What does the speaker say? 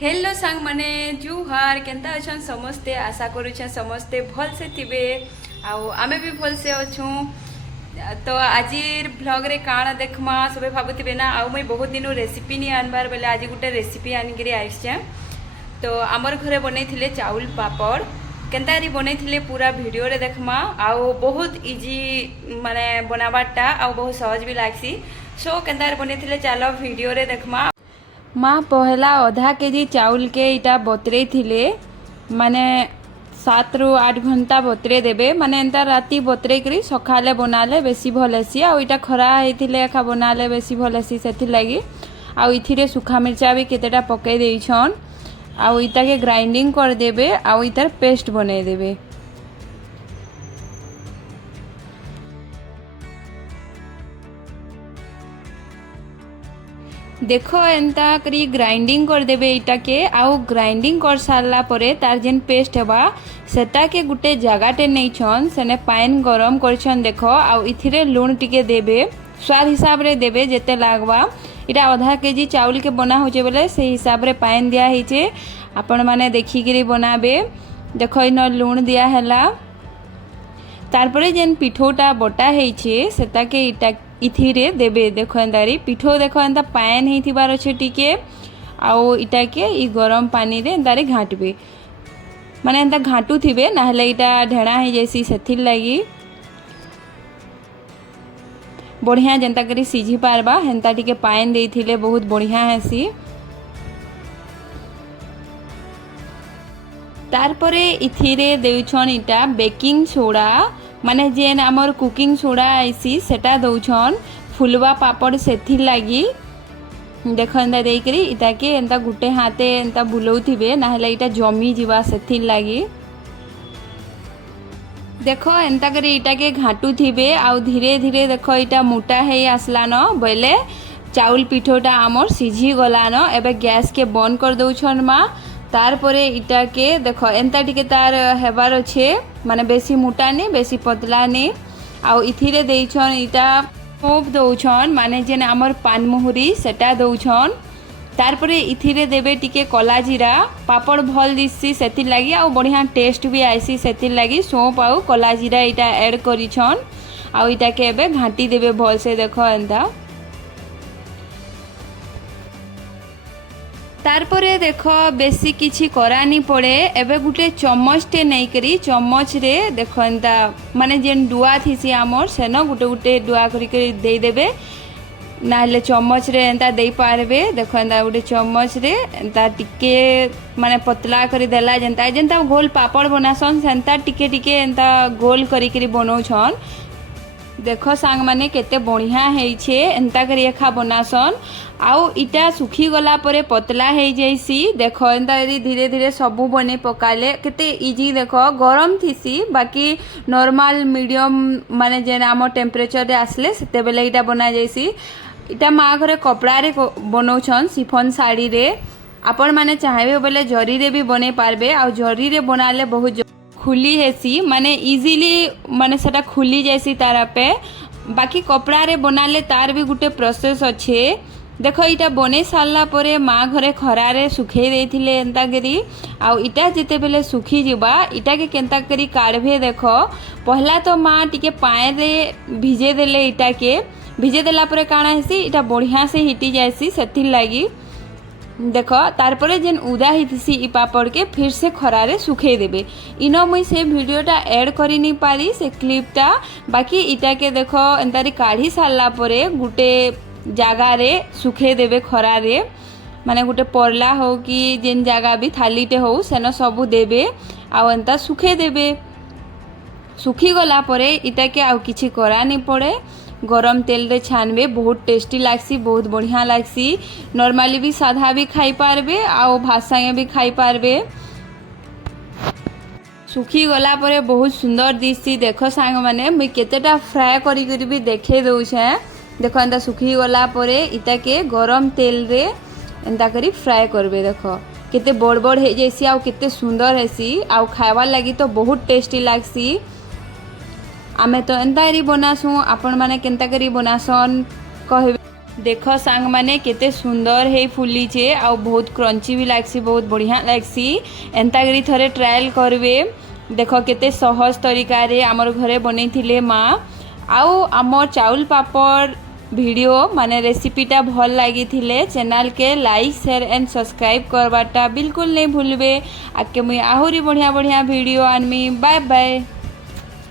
Hello सांग माने जुहार Kenta अछन समस्ते आशा करूछे समस्ते भल से थिबे आउ आमे भी भल से अछु। तो आजिर ब्लॉग रे काଣା देखमा सबे भाबुथिबे ना आउ मुई बहुत दिनो रेसिपी नि आनबार बेले आज गुटे रेसिपी आनिकरी आइछे। तो आमर घरे बनैथिले चाउल पापड़ केंतारी बनैथिले पूरा वीडियो रे देखमा आउ बहुत इजी माने बनाबाटा आउ बहुत सहज भी लागसी। सो केंतारी बनैथिले चलो वीडियो रे देखमा। माँ पहला आधा केजी चाउल के इटा बतरे थिले माने 7 ରୁ 8 घंटा बतरे देबे माने एंता राती बतरे करी सखाले बनाले बेसी भल हेसी आ इटा खरा हेतिले एखा बनाले बेसी भल हेसी सेथि लागि आ इथिरे सुखा मिर्चा भी केतेटा पकै देइछन आ इटा के ग्राइंडिंग कर देबे आ इतार पेस्ट बनै देबे। देखो एंता करी ग्राइंडिंग कर देबे इटा के आउ ग्राइंडिंग कर सारला परे तार जेन पेस्ट हेबा सेटा के गुटे जगाटे नहीं छन सेने पाइन गरम करछन। देखो आउ इथिरे लूण टिके देबे स्वाद हिसाब रे देबे जेते लागबा। इटा आधा केजी चाउल के बना होचे बेले से हिसाब रे पाइन दिया हिचे आपण माने देखि गिरी बनाबे। देखो इन लूण दिया हला तारपरे जेन पिठोटा बटा हेइछे सेटा के इटा इथिरे देबे। देखो एंतारी पिठो देखो एंता पाइन ही थिबार अच्छे टिके आउ इटा के ई गरम पानी रे एंतारी घाटबे माने एंता घाटू थिबे ना हले इटा ढेणा हे जैसी सेथिर लागि बढ़िया जेंता करी सिझी पारबा हेंता टिके पाइन देइथिले बहुत बढ़िया हेसी। तारपरे इथिरे देउछन इटा बेकिंग सोडा माने जेन आमर कुकिंग सोडा आइसी सेटा दउछन फुलवा पापड़ सेथिर लागि। देखो एंता देई करी इटा के एंता गुटे हाथे एंता बुलौथिबे ना हले इटा जमी जीवा सेथिर लागि। देखो एंता करी इटा के घाटू थिबे आउ धीरे धीरे देखो इटा मोटा हे आसला न बोले चाउल पिठोटा आमर सिझी गला न। एबे गैस के बंद कर दउछन मा तारपरे इटा के देखो एंता टिके तार हेबार अच्छे माने बेसी मोटा नहीं बेसी पतला नहीं आउ इथिरे देइछन इटा सौंफ दउछन माने जेन आमर पानमुहुरी सेटा दउछन। तारपरे इथिरे देबे टिके कला जीरा पापड़ भल दिसी सेथिर लागि आउ बढ़िया टेस्ट भी आइसी सेथिर लागि सौंफ आउ कला जीरा इटा ऐड करिछन आउ इटा के एबे घाटी देबे भल से। देखो एंता तारपरे देखो बेसी किछि करानी पड़े एबे गुटे चम्मच टे नहीं करी चम्मच रे देखो एंता माने जेन डुआ थीसी आमर सेनो गुटे गुटे डुआ करी करी दे देबे ना हले चम्मच रे एंता दे पारबे। देखो एंता गुटे चम्मच रे एंता टिके माने पतला करी देला जेंता जेंता गोल पापड़ बनासन सेंता टिके टिके एंता गोल करी करी बनौछन। देखो सांग माने केते बढ़िया हेइछे एंता करी एखा बनासन आउ इटा सुखी गला परे पतला हे जैसी। देखो एंता यदि धीरे धीरे सबू बने पकाले केते इजी। देखो गरम थीसी बाकी नॉर्मल मीडियम माने जेन आम टेम्परेचर रे आसले सेते बेले इटा बना जैसी। इटा माँ घरे कपड़ा रे बनौछन सिफन साड़ी रे आपण माने चाहेबे बोले जरी रे भी बने पारबे आउ जरी रे बनाले बहुत खुली हेसी माने इजीली माने सेटा खुली जैसी तारा पे बाकी कपड़ा रे बनाले तार भी गुटे प्रोसेस अच्छे। देखो इटा बने सारला परे माँ घरे खरा रे सुखे देथिले एंता करी आउ इटा जेते बेले सुखी जिबा इटा के केंता करी काढ़बे। देखो पहला तो माँ टिके पाए रे भिजे देले इटा के भिजे देला परे काଣା हेसी इटा बढ़िया से हिटी जायसी सेथिर लागि। देखो तारपरे जेन उदा हिथसी ई पापड़ के फिर से खरारे सुखे देबे। इनो मुई से वीडियोटा ऐड करी नहीं पारी से क्लिपटा बाकी इटा के देखो एंतारी काढ़ी सारला परे गुटे जगह रे सुखे देबे खरारे माने गुटे परला हो कि जेन जगह भी थालीटे हो सेनो सबू देबे आउ एंता सुखे देबे। सुखी गला परे इटा के आउ किछि करा नहीं पड़े गरम तेल रे छानबे बहुत टेस्टी लागसी बहुत बढ़िया लागसी। नॉर्मली भी साधा भी खाई पारबे आउ भात संगे भी खाई पारबे। सुखी गला परे बहुत सुंदर दिसी। देखो सांग माने मुई केतेटा फ्राई करी करी भी देखे दउछे। देखो एंता सुखी गला परे इटा के गरम तेल रे एंता करी फ्राई करबे। देखो केते बड़ बड़ हे जैसी आउ केते सुंदर हेसी आउ खाइबार लागि तो बहुत टेस्टी लागसी। आमे तो एंता करी बनासु आपण माने केंता करी बनासन कहबे। देख सांग माने केते सुंदर हे फुलीचे आ बहुत क्रंची भी लागसी बहुत बढ़िया लागसी एंता करी थरे ट्रायल करबे देख केते सहज तरीका रे हमर घरे बनै थिले माँ आउ हमर चाउल पापड़ वीडियो माने रेसिपीटा भल लगी थिले चैनल के लाइक शेयर एंड सब्सक्राइब करवाटा बिल्कुल नहीं भूलबे आके मुई आहुरी बढ़िया बढ़िया वीडियो आनमी बाय बाय।